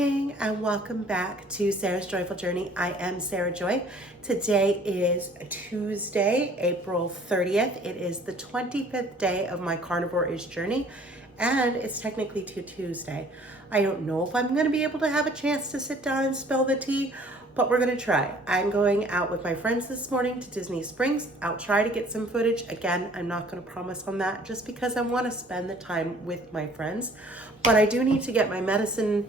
morning and welcome back to Sarah's Joyful Journey. I am Sarah Joy. Today is Tuesday, April 30th. It is the 25th day of my Carnivorish journey and it's technically Tuesday. I don't know if I'm going to be able to have a chance to sit down and spill the tea, but we're going to try. I'm going out with my friends this morning to Disney Springs. I'll try to get some footage. Again, I'm not going to promise on that just because I want to spend the time with my friends. But I do need to get my medicine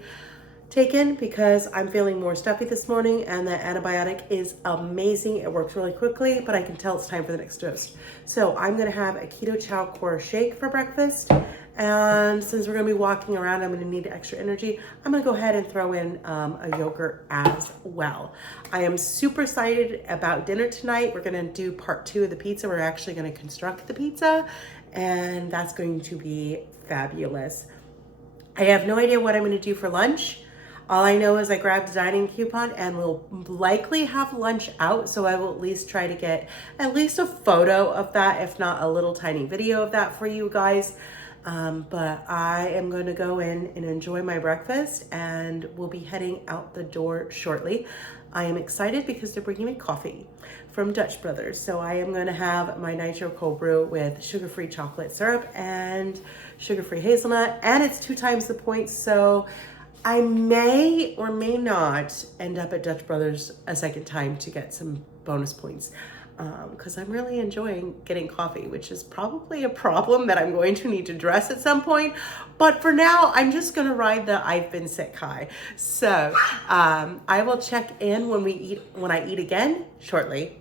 taken because I'm feeling more stuffy this morning and the antibiotic is amazing. It works really quickly, but I can tell it's time for the next dose. So I'm going to have a keto chow core shake for breakfast. And since we're going to be walking around, I'm going to need extra energy. I'm going to go ahead and throw in a yogurt as well. I am super excited about dinner tonight. We're going to do part 2 of the pizza. We're actually going to construct the pizza and that's going to be fabulous. I have no idea what I'm going to do for lunch. All I know is I grabbed a dining coupon and we'll likely have lunch out. So I will at least try to get at least a photo of that, if not a little tiny video of that for you guys. But I am going to go in and enjoy my breakfast and we'll be heading out the door shortly. I am excited because they're bringing me coffee from Dutch Brothers. So I am going to have my nitro cold brew with sugar-free chocolate syrup and sugar-free hazelnut, and it's 2 times the points. So I may or may not end up at Dutch Brothers a second time to get some bonus points. Because I'm really enjoying getting coffee, which is probably a problem that I'm going to need to address at some point. But for now, I'm just going to ride the I've been sick high. So I will check in when I eat again shortly.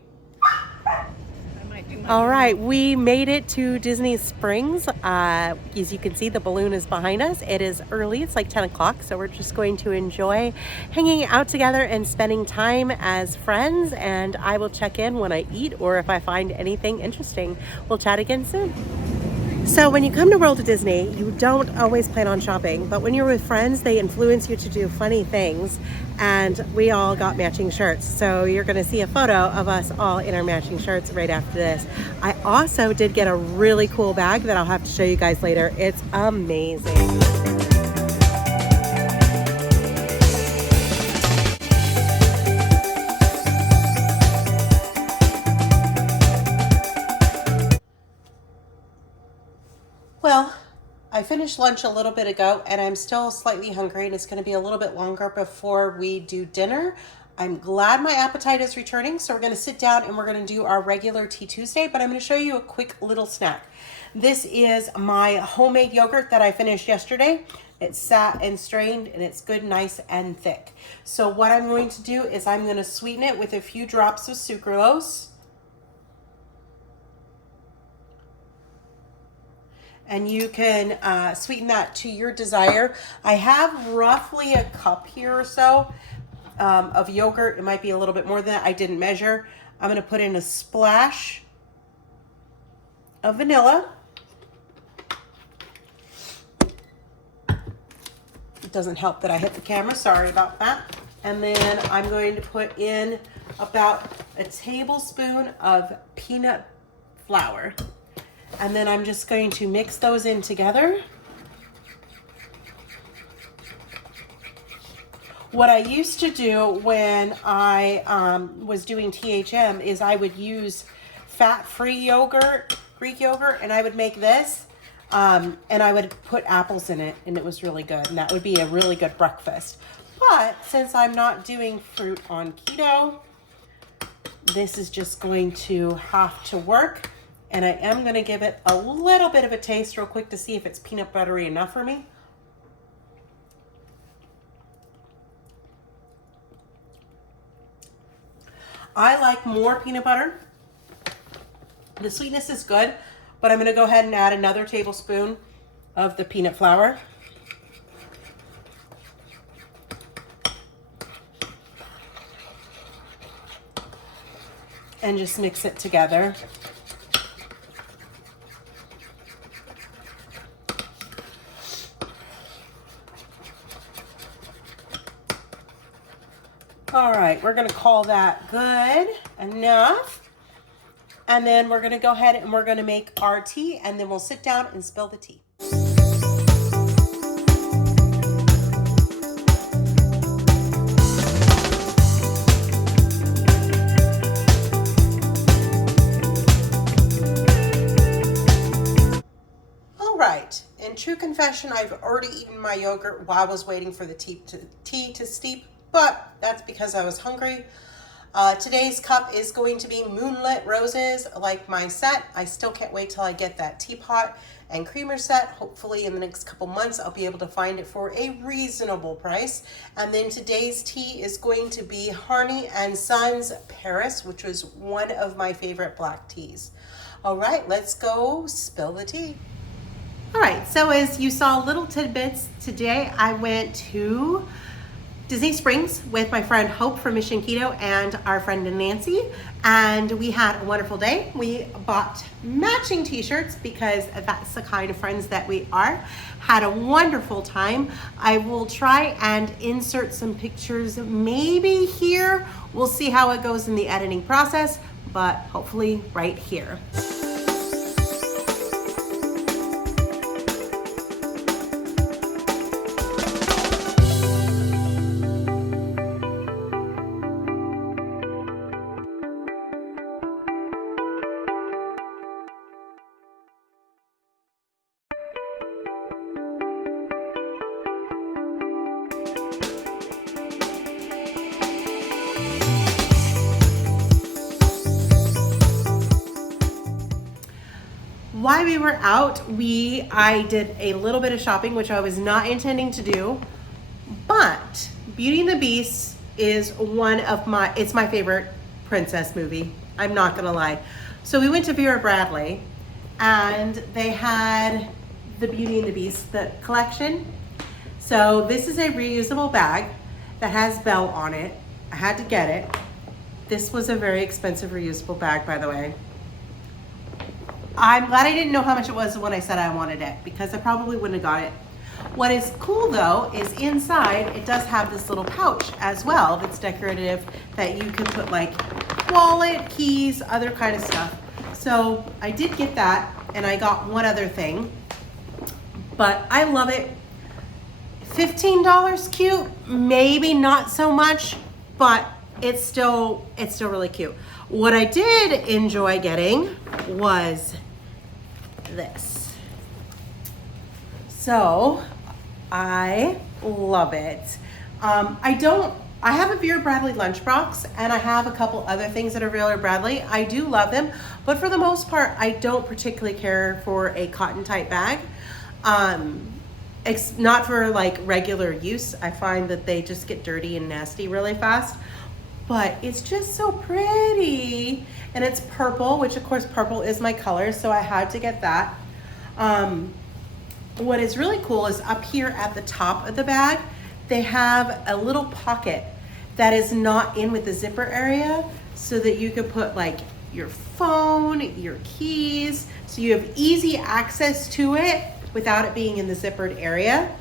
All right, we made it to Disney Springs. As you can see, the balloon is behind us. It is early, it's like 10 o'clock, so we're just going to enjoy hanging out together and spending time as friends, and I will check in when I eat or if I find anything interesting. We'll chat again soon. So when you come to World of Disney, you don't always plan on shopping, but when you're with friends, they influence you to do funny things, and we all got matching shirts. So you're gonna see a photo of us all in our matching shirts right after this. I also did get a really cool bag that I'll have to show you guys later. It's amazing. Well, I finished lunch a little bit ago and I'm still slightly hungry and it's going to be a little bit longer before we do dinner. I'm glad my appetite is returning, so we're going to sit down and we're going to do our regular Tea Tuesday, but I'm going to show you a quick little snack. This is my homemade yogurt that I finished yesterday. It's sat and strained and it's good, nice and thick. So what I'm going to do is I'm going to sweeten it with a few drops of sucralose. And you can sweeten that to your desire. I have roughly a cup here or so of yogurt. It might be a little bit more than that. I didn't measure. I'm going to put in a splash of vanilla. It doesn't help that I hit the camera. Sorry about that. And then I'm going to put in about a tablespoon of peanut flour. And then I'm just going to mix those in together. What I used to do when I was doing THM is I would use fat-free yogurt, Greek yogurt, and I would make this, and I would put apples in it, and it was really good, and that would be a really good breakfast. But since I'm not doing fruit on keto, this is just going to have to work. And I am going to give it a little bit of a taste real quick to see if it's peanut buttery enough for me. I like more peanut butter. The sweetness is good, but I'm going to go ahead and add another tablespoon of the peanut flour. And just mix it together. All right, we're gonna call that good enough. And then we're gonna go ahead and we're gonna make our tea and then we'll sit down and spill the tea. confession, I've already eaten my yogurt while I was waiting for the tea to steep, but that's because I was hungry. Today's cup is going to be Moonlit Roses, like my set. I still can't wait till I get that teapot and creamer set. Hopefully in the next couple months, I'll be able to find it for a reasonable price. And then today's tea is going to be Harney and Sons Paris, which was one of my favorite black teas. All right, let's go spill the tea. All right, so as you saw little tidbits, today I went to Disney Springs with my friend Hope from Mission Keto and our friend Nancy, and we had a wonderful day. We bought matching t-shirts because that's the kind of friends that we are. Had a wonderful time. I will try and insert some pictures maybe here. We'll see how it goes in the editing process, but hopefully right here. While we were out, I did a little bit of shopping, which I was not intending to do, but Beauty and the Beast is it's my favorite princess movie. I'm not gonna lie. So we went to Vera Bradley and they had the Beauty and the Beast, the collection. So this is a reusable bag that has Belle on it. I had to get it. This was a very expensive reusable bag, by the way. I'm glad I didn't know how much it was when I said I wanted it, because I probably wouldn't have got it. What is cool though is inside it does have this little pouch as well that's decorative that you can put like wallet, keys, other kind of stuff. So I did get that, and I got one other thing, but I love it. $15 cute, maybe not so much, but it's still really cute. What I did enjoy getting was this. So I love it. I have a Vera Bradley lunchbox, and I have a couple other things that are Vera Bradley. I do love them, but for the most part, I don't particularly care for a cotton type bag. It's not for like regular use. I find that they just get dirty and nasty really fast. But it's just so pretty, and it's purple, which of course purple is my color, so I had to get that. What is really cool is up here at the top of the bag, they have a little pocket that is not in with the zipper area, so that you could put like your phone, your keys, so you have easy access to it without it being in the zippered area.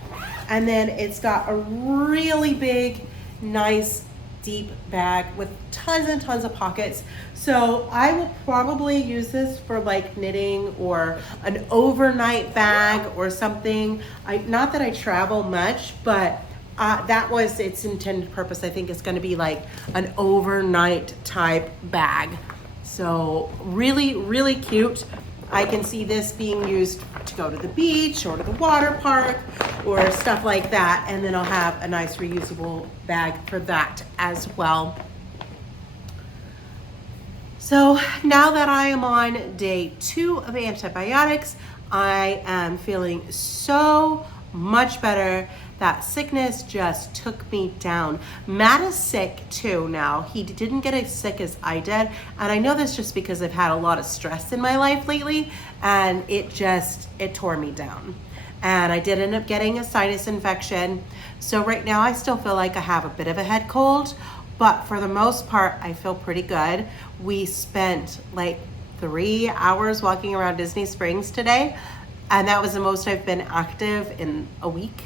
And then it's got a really big, nice, deep bag with tons and tons of pockets. So I will probably use this for like knitting or an overnight bag or something. Not that I travel much, but that was its intended purpose. I think it's going to be like an overnight type bag. So really, really cute. I can see this being used to go to the beach or to the water park or stuff like that. And then I'll have a nice reusable bag for that as well. So now that I am on day 2 of antibiotics, I am feeling so much better. That sickness just took me down. Matt is sick too now. He didn't get as sick as I did. And I know this just because I've had a lot of stress in my life lately, and it tore me down. And I did end up getting a sinus infection. So right now I still feel like I have a bit of a head cold, but for the most part, I feel pretty good. We spent like 3 hours walking around Disney Springs today, and that was the most I've been active in a week.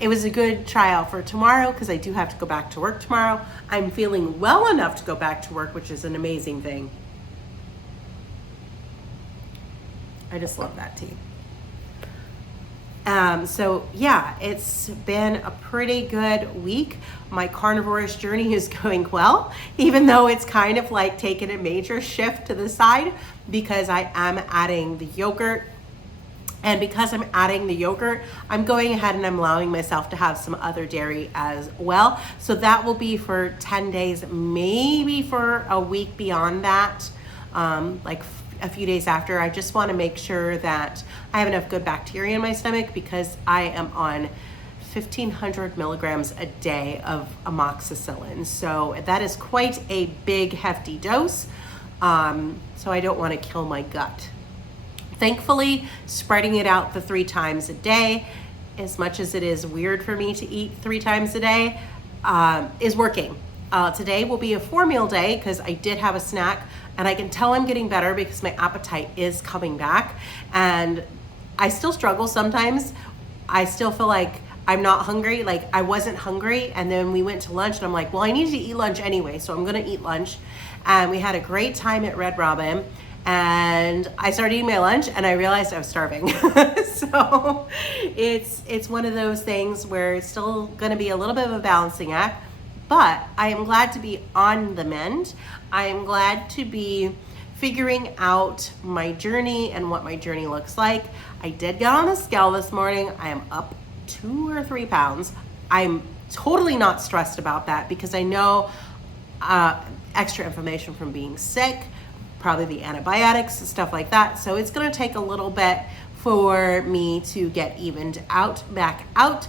It was a good trial for tomorrow because I do have to go back to work tomorrow. I'm feeling well enough to go back to work, which is an amazing thing. I just love that tea. So yeah, it's been a pretty good week. My carnivorish journey is going well, even though it's kind of like taken a major shift to the side because I am adding the yogurt And because I'm adding the yogurt, I'm going ahead and I'm allowing myself to have some other dairy as well. So that will be for 10 days, maybe for a week beyond that, like a few days after. I just want to make sure that I have enough good bacteria in my stomach, because I am on 1,500 milligrams a day of amoxicillin. So that is quite a big, hefty dose. So I don't want to kill my gut. Thankfully, spreading it out the 3 times a day, as much as it is weird for me to eat 3 times a day, is working. Today will be a 4-meal day because I did have a snack, and I can tell I'm getting better because my appetite is coming back. And I still struggle sometimes. I still feel like I'm not hungry. Like I wasn't hungry, and then we went to lunch and I'm like, well, I need to eat lunch anyway, so I'm gonna eat lunch. And we had a great time at Red Robin. And I started eating my lunch and I realized I was starving. So it's one of those things where it's still gonna be a little bit of a balancing act, but I am glad to be on the mend. I am glad to be figuring out my journey and what my journey looks like. I did get on a scale this morning. I am up 2 or 3 pounds. I'm totally not stressed about that because I know extra inflammation from being sick, probably the antibiotics and stuff like that. So it's gonna take a little bit for me to get evened out, back out.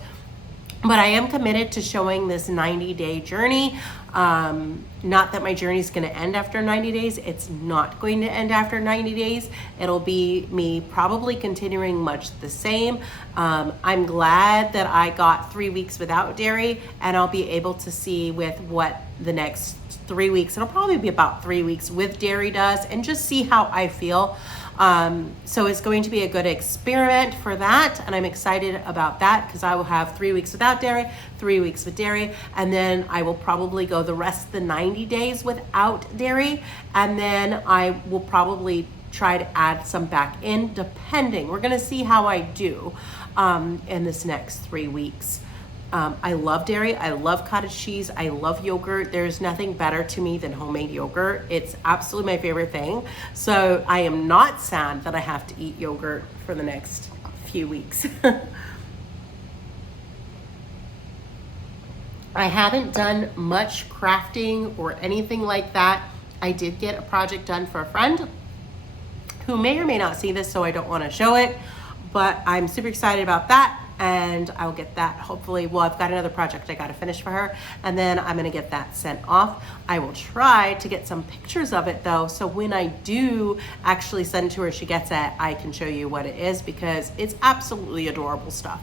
But I am committed to showing this 90-day journey. Not that my journey is going to end after 90 days. It's not going to end after 90 days. It'll be me probably continuing much the same. I'm glad that I got 3 weeks without dairy, and I'll be able to see with what the next 3 weeks, it'll probably be about 3 weeks with dairy does, and just see how I feel. So it's going to be a good experiment for that, and I'm excited about that because I will have 3 weeks without dairy, 3 weeks with dairy, and then I will probably go the rest of the 90 days without dairy, and then I will probably try to add some back in, depending. We're gonna see how I do in this next 3 weeks. I love dairy, I love cottage cheese, I love yogurt. There's nothing better to me than homemade yogurt. It's absolutely my favorite thing. So I am not sad that I have to eat yogurt for the next few weeks. I haven't done much crafting or anything like that. I did get a project done for a friend who may or may not see this, so I don't want to show it, but I'm super excited about that. And I'll get that hopefully. Well, I've got another project I got to finish for her, and then I'm gonna get that sent off. I will try to get some pictures of it though, so when I do actually send to her, she gets it, I can show you what it is, because it's absolutely adorable stuff.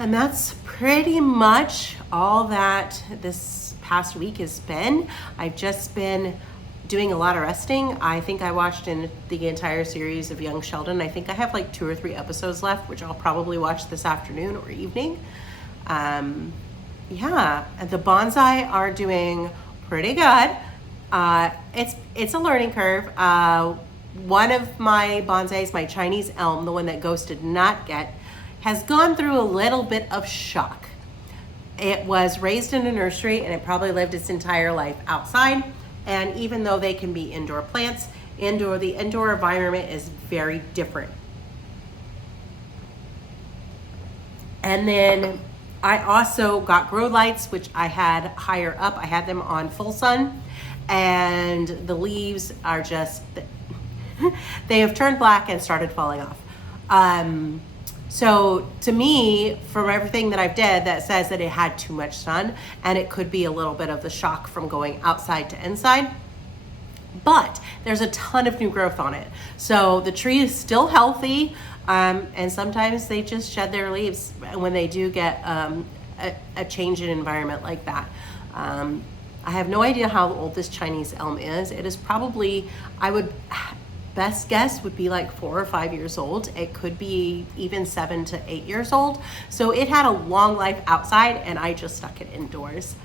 And that's pretty much all that this past week has been. I've just been doing a lot of resting. I think I watched in the entire series of Young Sheldon. I think I have like 2 or 3 episodes left, which I'll probably watch this afternoon or evening. Yeah, the bonsai are doing pretty good. It's a learning curve. One of my bonsais, my Chinese elm, the one that Ghost did not get, has gone through a little bit of shock. It was raised in a nursery and it probably lived its entire life outside. And even though they can be indoor plants, the indoor environment is very different. And then I also got grow lights, which I had higher up. I had them on full sun, and the leaves are just, they have turned black and started falling off. So to me, from everything that I've did, that says that it had too much sun, and it could be a little bit of the shock from going outside to inside. But there's a ton of new growth on it. So the tree is still healthy, and sometimes they just shed their leaves when they do get a change in environment like that. I have no idea how old this Chinese elm is. It is probably, best guess would be like 4 or 5 years old. It could be even 7 to 8 years old. So it had a long life outside, and I just stuck it indoors.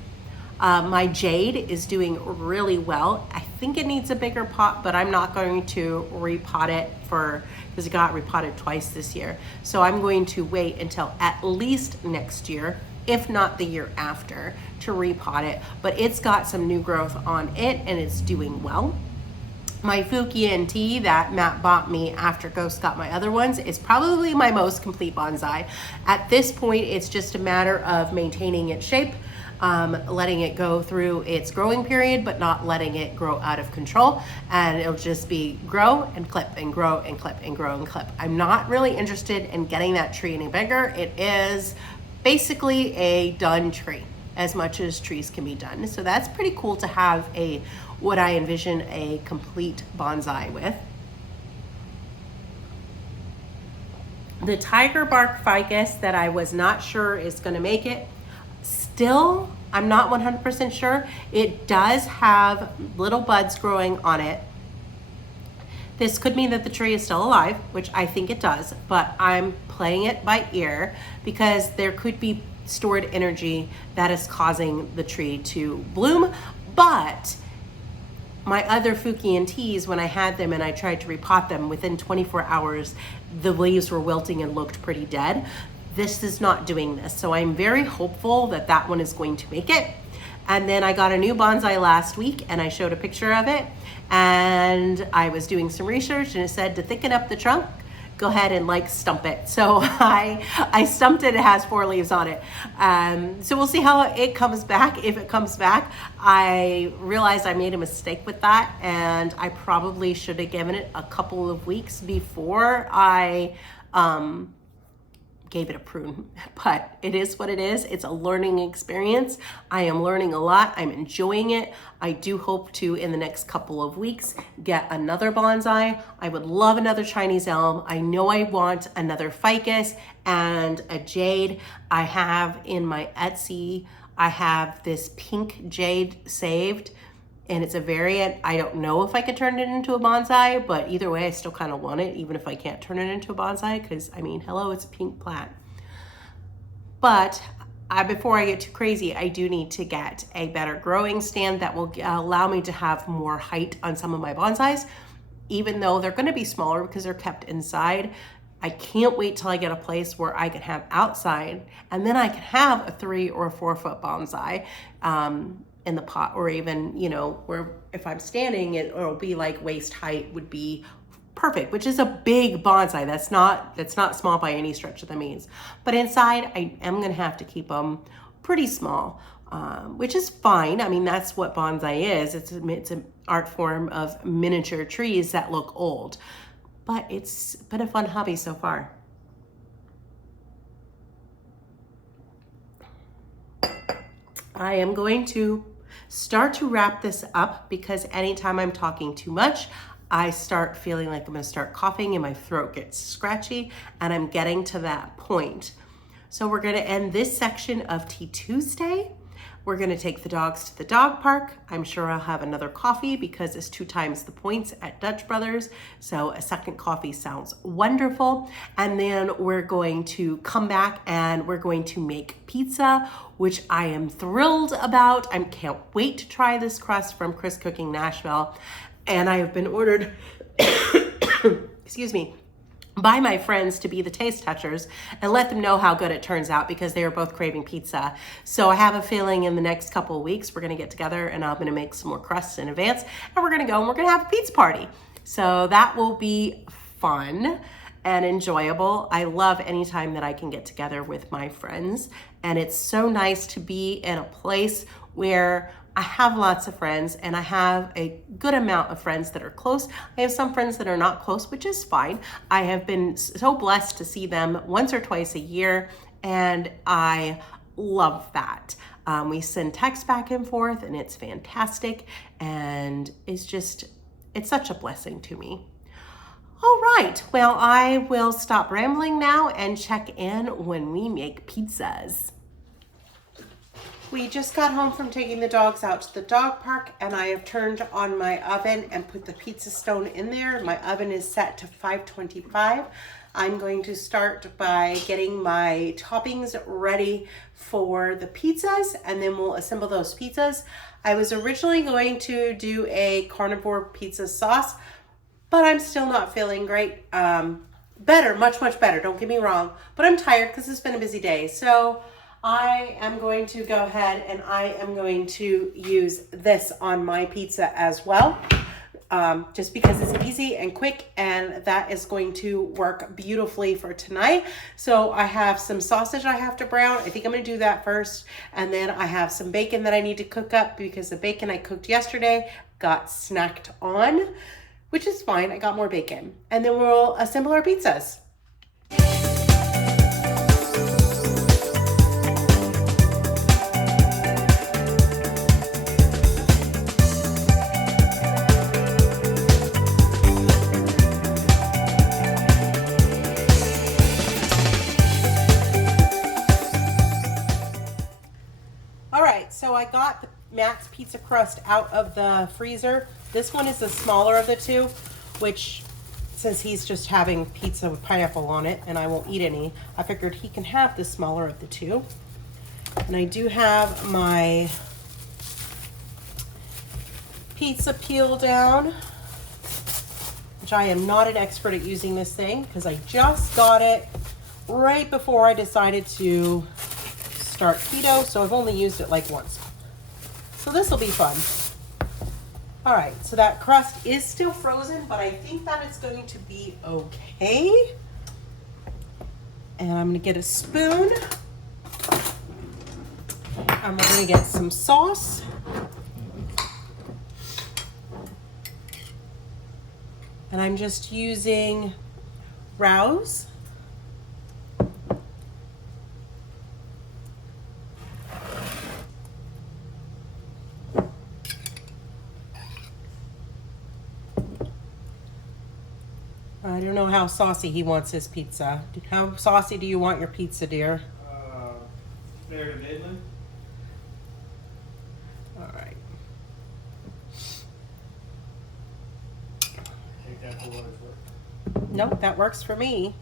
My jade is doing really well. I think it needs a bigger pot, but I'm not going to repot it because it got repotted twice this year. So I'm going to wait until at least next year, if not the year after, to repot it. But it's got some new growth on it, and it's doing well. My Fukian tea that Matt bought me after Ghost got my other ones is probably my most complete bonsai. At this point, it's just a matter of maintaining its shape, letting it go through its growing period, but not letting it grow out of control. And it'll just be grow and clip and grow and clip and grow and clip. I'm not really interested in getting that tree any bigger. It is basically a done tree, as much as trees can be done. So that's pretty cool to have what I envision a complete bonsai with. The tiger bark ficus that I was not sure is going to make it, still I'm not 100% sure. It does have little buds growing on it. This could mean that the tree is still alive, which I think it does, but I'm playing it by ear because there could be stored energy that is causing the tree to bloom. But my other Fukian teas, when I had them and I tried to repot them, within 24 hours, the leaves were wilting and looked pretty dead. This is not doing this. So I'm very hopeful that that one is going to make it. And then I got a new bonsai last week and I showed a picture of it. And I was doing some research and it said to thicken up the trunk, go ahead and stump it. So I stumped it. It has 4 leaves on it. So we'll see how it comes back. If it comes back, I realized I made a mistake with that and I probably should have given it a couple of weeks before I gave it a prune, but it is what it is. It's a learning experience. I am learning a lot. I'm enjoying it. I do hope to, in the next couple of weeks, get another bonsai. I would love another Chinese elm. I know I want another ficus and a jade. I have in my Etsy, I have this pink jade saved, and it's a variant. I don't know if I can turn it into a bonsai, but either way, I still kind of want it, even if I can't turn it into a bonsai, because I mean, hello, it's a pink plant. But before I get too crazy, I do need to get a better growing stand that will allow me to have more height on some of my bonsais, even though they're gonna be smaller because they're kept inside. I can't wait till I get a place where I can have outside, and then I can have a 3 or a 4 foot bonsai in the pot, or even, where if I'm standing, it'll be like waist height would be perfect, which is a big bonsai. That's not small by any stretch of the means. But inside, I am gonna have to keep them pretty small, which is fine. I mean, that's what bonsai is. It's an art form of miniature trees that look old, but it's been a fun hobby so far. I am going to start to wrap this up because anytime I'm talking too much, I start feeling like I'm gonna start coughing and my throat gets scratchy, and I'm getting to that point. So we're gonna end this section of Tea Tuesday. We're gonna take the dogs to the dog park. I'm sure I'll have another coffee because it's 2 times the points at Dutch Brothers. So a second coffee sounds wonderful. And then we're going to come back and we're going to make pizza, which I am thrilled about. I can't wait to try this crust from Chris Cooking Nashville. And I have been ordered, excuse me, by my friends to be the taste touchers and let them know how good it turns out because they are both craving pizza. So I have a feeling in the next couple of weeks, we're gonna get together and I'm gonna make some more crusts in advance and we're gonna go and we're gonna have a pizza party. So that will be fun and enjoyable. I love any time that I can get together with my friends, and it's so nice to be in a place where I have lots of friends and I have a good amount of friends that are close. I have some friends that are not close, which is fine. I have been so blessed to see them once or twice a year, and I love that. We send texts back and forth and it's fantastic, and it's such a blessing to me. All right, well, I will stop rambling now and check in when we make pizzas. We just got home from taking the dogs out to the dog park, and I have turned on my oven and put the pizza stone in there. My oven is set to 525. I'm going to start by getting my toppings ready for the pizzas, and then we'll assemble those pizzas. I was originally going to do a carnivore pizza sauce, but I'm still not feeling great. Better, much better, don't get me wrong, but I'm tired because it's been a busy day. So I am going to go ahead and I am going to use this on my pizza as well. just because it's easy and quick, and that is going to work beautifully for tonight. So I have some sausage I have to brown. I think I'm going to do that first. And then I have some bacon that I need to cook up because the bacon I cooked yesterday got snacked on, which is fine. I got more bacon. And then we'll assemble our pizzas. So I got the Matt's pizza crust out of the freezer. This one is the smaller of the two, which since he's just having pizza with pineapple on it and I won't eat any, I figured he can have the smaller of the two. And I do have my pizza peel down, which I am not an expert at using this thing because I just got it right before I decided to start keto, so I've only used it like once. So this will be fun. All right, so that crust is still frozen, but I think that it's going to be okay. And I'm gonna get a spoon. And we're gonna get some sauce. And I'm just using Rouse. I don't know how saucy he wants his pizza. How saucy do you want your pizza, dear? Fair to Midland. All right. Take that for what it's worth. Nope, that works for me.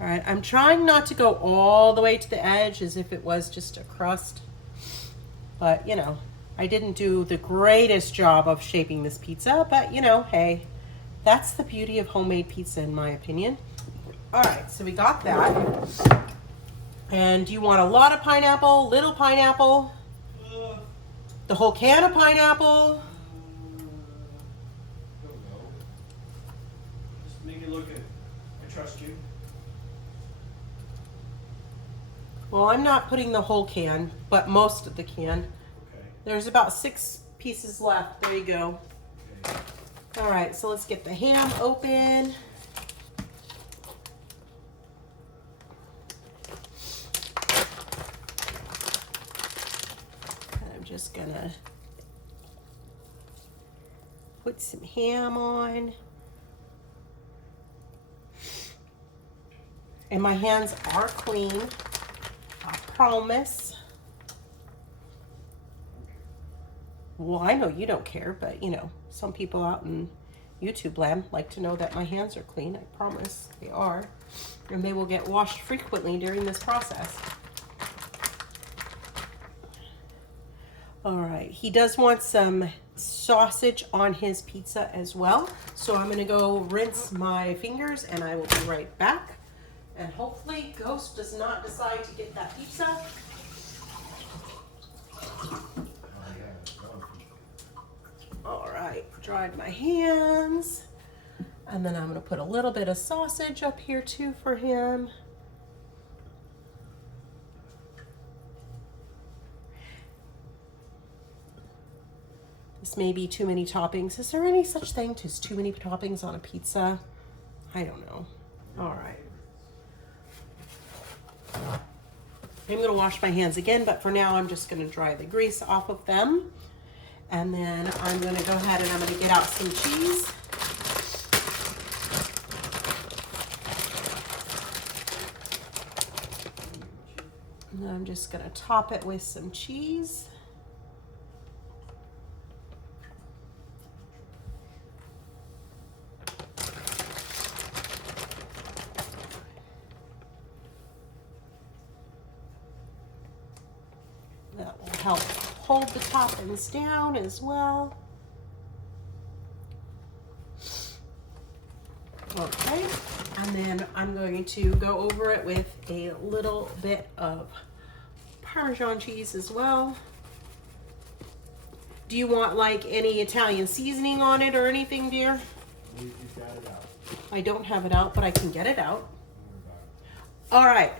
All right, I'm trying not to go all the way to the edge as if it was just a crust. But, you know, I didn't do the greatest job of shaping this pizza, but, you know, hey. That's the beauty of homemade pizza, in my opinion. All right, so we got that. And you want a lot of pineapple, little pineapple, the whole can of pineapple. Don't know. Just make it look good. I trust you. Well, I'm not putting the whole can, but most of the can. Okay. There's about 6 pieces left. There you go. Okay. All right, so let's get the ham open. And I'm just gonna put some ham on. And my hands are clean, I promise. Well, I know you don't care, but you know, some people out in YouTube land like to know that my hands are clean. I promise they are. And they will get washed frequently during this process. All right, he does want some sausage on his pizza as well. So I'm gonna go rinse my fingers and I will be right back. And hopefully Ghost does not decide to get that pizza. All right, dried my hands. And then I'm gonna put a little bit of sausage up here too for him. This may be too many toppings. Is there any such thing as too many toppings on a pizza? I don't know. All right. I'm gonna wash my hands again, but for now I'm just gonna dry the grease off of them. And then I'm gonna go ahead and I'm gonna get out some cheese. And I'm just gonna top it with some cheese. That will help hold the toppings down as well. Okay, and then I'm going to go over it with a little bit of Parmesan cheese as well. Do you want like any Italian seasoning on it or anything, dear? You've got it out. I don't have it out, but I can get it out. All right,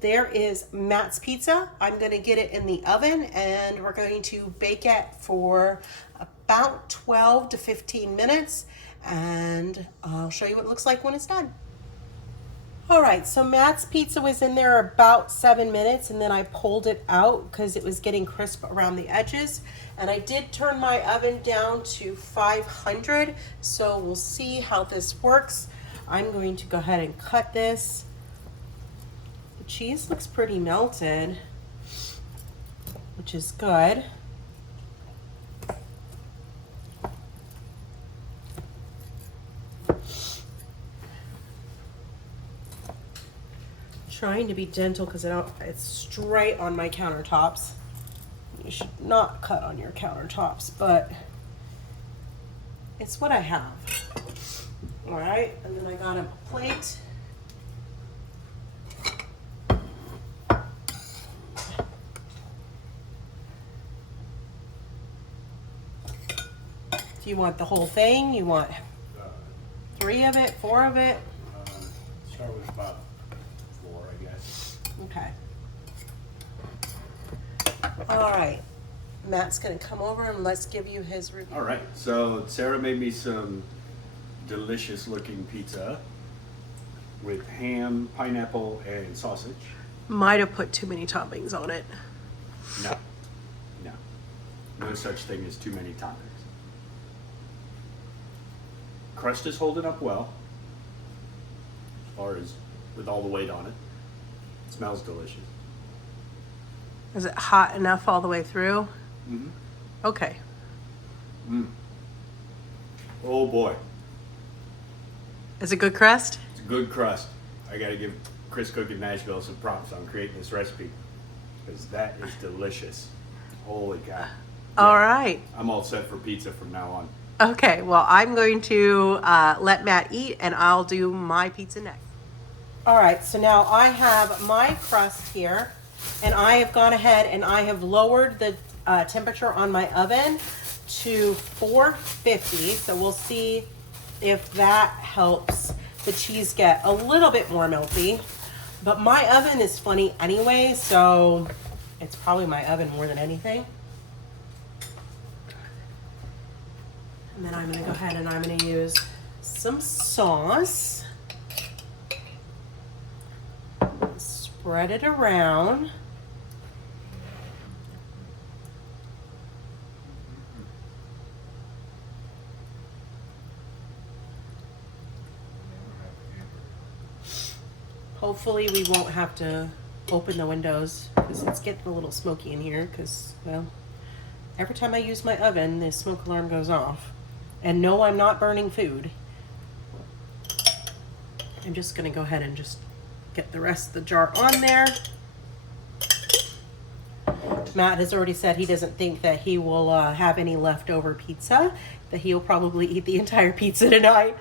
there is Matt's pizza. I'm gonna get it in the oven and we're going to bake it for about 12 to 15 minutes and I'll show you what it looks like when it's done. All right, so Matt's pizza was in there about 7 minutes and then I pulled it out because it was getting crisp around the edges. And I did turn my oven down to 500, so we'll see how this works. I'm going to go ahead and cut this. The cheese looks pretty melted, which is good. Trying to be gentle because it's straight on my countertops. You should not cut on your countertops, but it's what I have. All right, and then I got a plate. Do you want the whole thing? You want 3 of it, 4 of it? Start with about 4, I guess. Okay. All right. Matt's gonna come over and let's give you his review. All right, so Sarah made me some delicious looking pizza with ham, pineapple, and sausage. Might have put too many toppings on it. No, no, no such thing as too many toppings. Crust is holding up well, as far as with all the weight on it. It smells delicious. Is it hot enough all the way through? Mm-hmm. Okay. Oh boy, Is it good crust? it's a good crust. I gotta give Chris Cook in Nashville some props on creating this recipe, because that is delicious. Holy cow. All right. I'm all set for pizza from now on. Okay, well, I'm going to let Matt eat and I'll do my pizza next. All right, so now I have my crust here and I have gone ahead and I have lowered the temperature on my oven to 450. So we'll see if that helps the cheese get a little bit more melty. But my oven is funny anyway, so it's probably my oven more than anything. And then I'm gonna go ahead and I'm gonna use some sauce. Spread it around. Hopefully we won't have to open the windows because it's getting a little smoky in here because, well, every time I use my oven, the smoke alarm goes off. And no, I'm not burning food. I'm just gonna go ahead and just get the rest of the jar on there. Matt has already said he doesn't think that he will have any leftover pizza, that he'll probably eat the entire pizza tonight.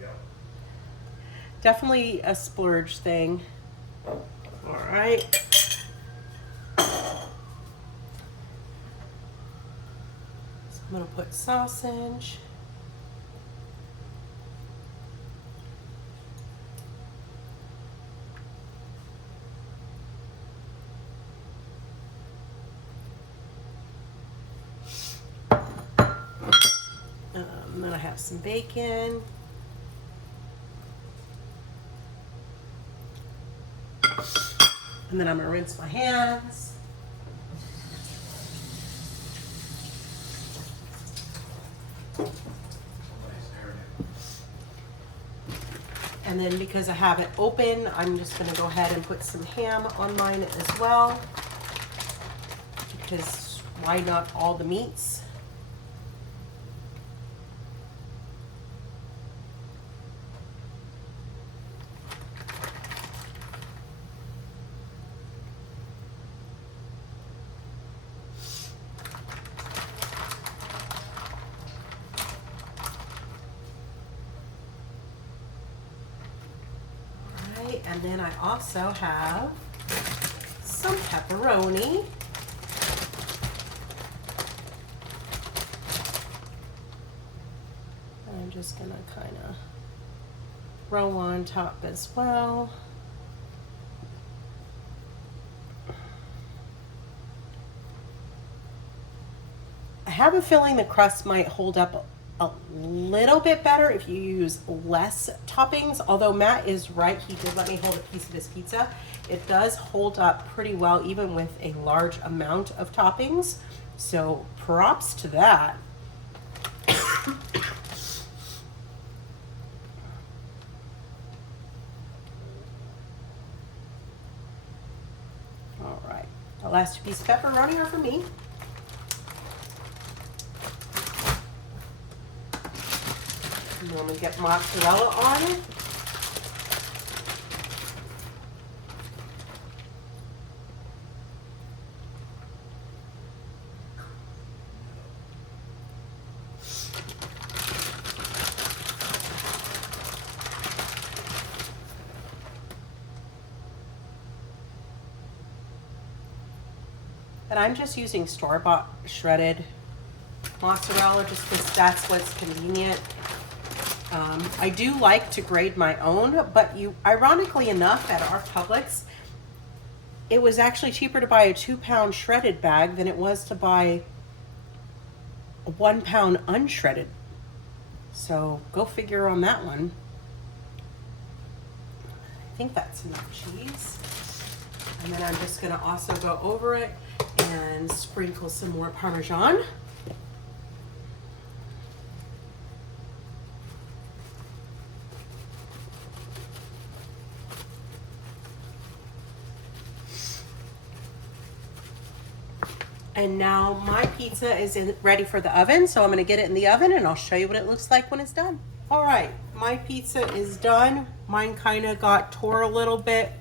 Yeah. Definitely a splurge thing. All right. So I'm gonna put sausage. Then I have some bacon. And then I'm gonna rinse my hands. And then because I have it open, I'm just gonna go ahead and put some ham on mine as well. Because why not all the meats? And then I also have some pepperoni. just gonna kind of roll on top as well. I have a feeling the crust might hold up a little bit better if you use less toppings, although Matt is right, he did let me hold a piece of his pizza. It does hold up pretty well even with a large amount of toppings, so props to that. All right, the last 2 pieces of pepperoni are for me. And then we get mozzarella on it. And I'm just using store-bought shredded mozzarella just because that's what's convenient. I do like to grade my own, but ironically enough, at our Publix, it was actually cheaper to buy a 2-pound shredded bag than it was to buy a 1-pound unshredded. So go figure on that one. I think that's enough cheese. And then I'm just gonna also go over it and sprinkle some more Parmesan. And now my pizza is ready for the oven, so I'm gonna get it in the oven and I'll show you what it looks like when it's done. All right, my pizza is done. Mine kind of got tore a little bit.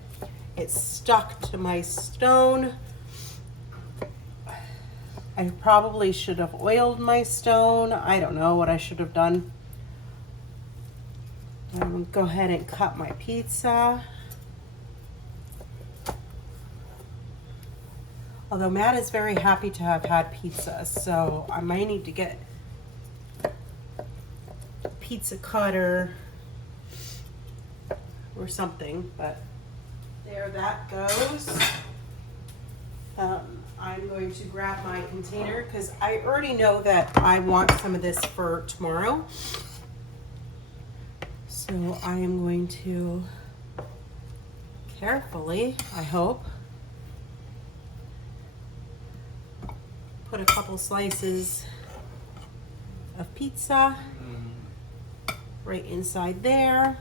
It's stuck to my stone. I probably should have oiled my stone. I don't know what I should have done. I'm gonna go ahead and cut my pizza. Although Matt is very happy to have had pizza, so I might need to get a pizza cutter or something, but there that goes. I'm going to grab my container because I already know that I want some of this for tomorrow. So I am going to carefully, I hope, put a couple slices of pizza right inside there.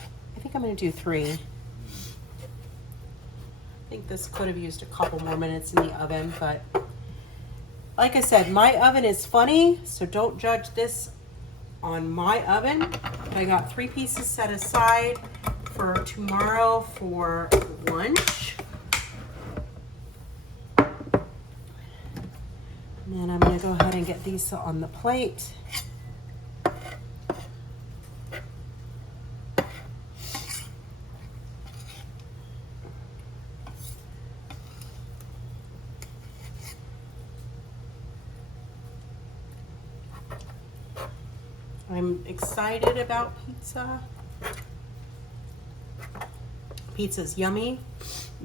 I think I'm gonna do 3. I think this could have used a couple more minutes in the oven, but like I said, my oven is funny, so don't judge this on my oven. I got 3 pieces set aside for tomorrow for lunch. And then I'm gonna go ahead and get these on the plate. I'm excited about pizza. Pizza's yummy,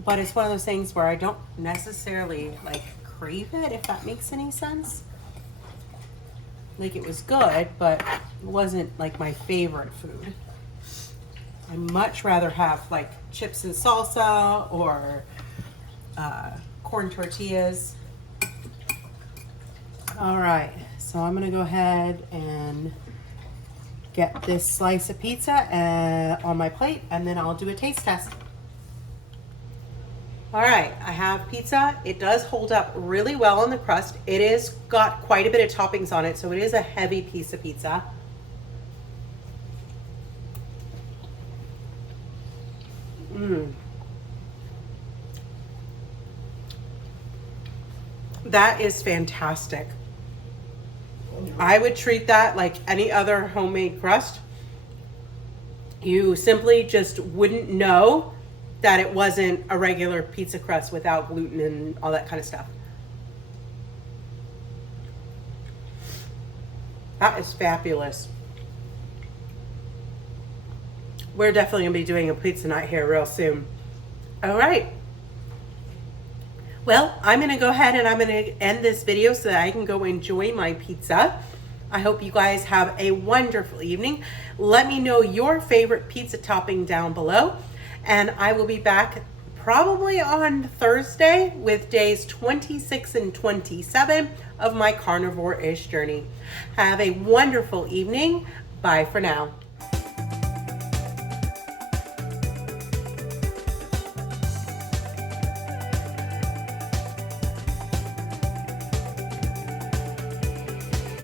but it's one of those things where I don't necessarily like crave it, if that makes any sense. Like, it was good, but it wasn't like my favorite food. I'd much rather have like chips and salsa or corn tortillas. All right, so I'm gonna go ahead and get this slice of pizza on my plate, and then I'll do a taste test. All right, I have pizza. It does hold up really well on the crust. It is got quite a bit of toppings on it, so it is a heavy piece of pizza. That is fantastic. I would treat that like any other homemade crust. You simply just wouldn't know that it wasn't a regular pizza crust without gluten and all that kind of stuff. That is fabulous. we're definitely gonna be doing a pizza night here real soon. All right. Well, I'm gonna go ahead and I'm gonna end this video so that I can go enjoy my pizza. I hope you guys have a wonderful evening. Let me know your favorite pizza topping down below. And I will be back probably on Thursday with days 26 and 27 of my Carnivore-ish journey. Have a wonderful evening. Bye for now.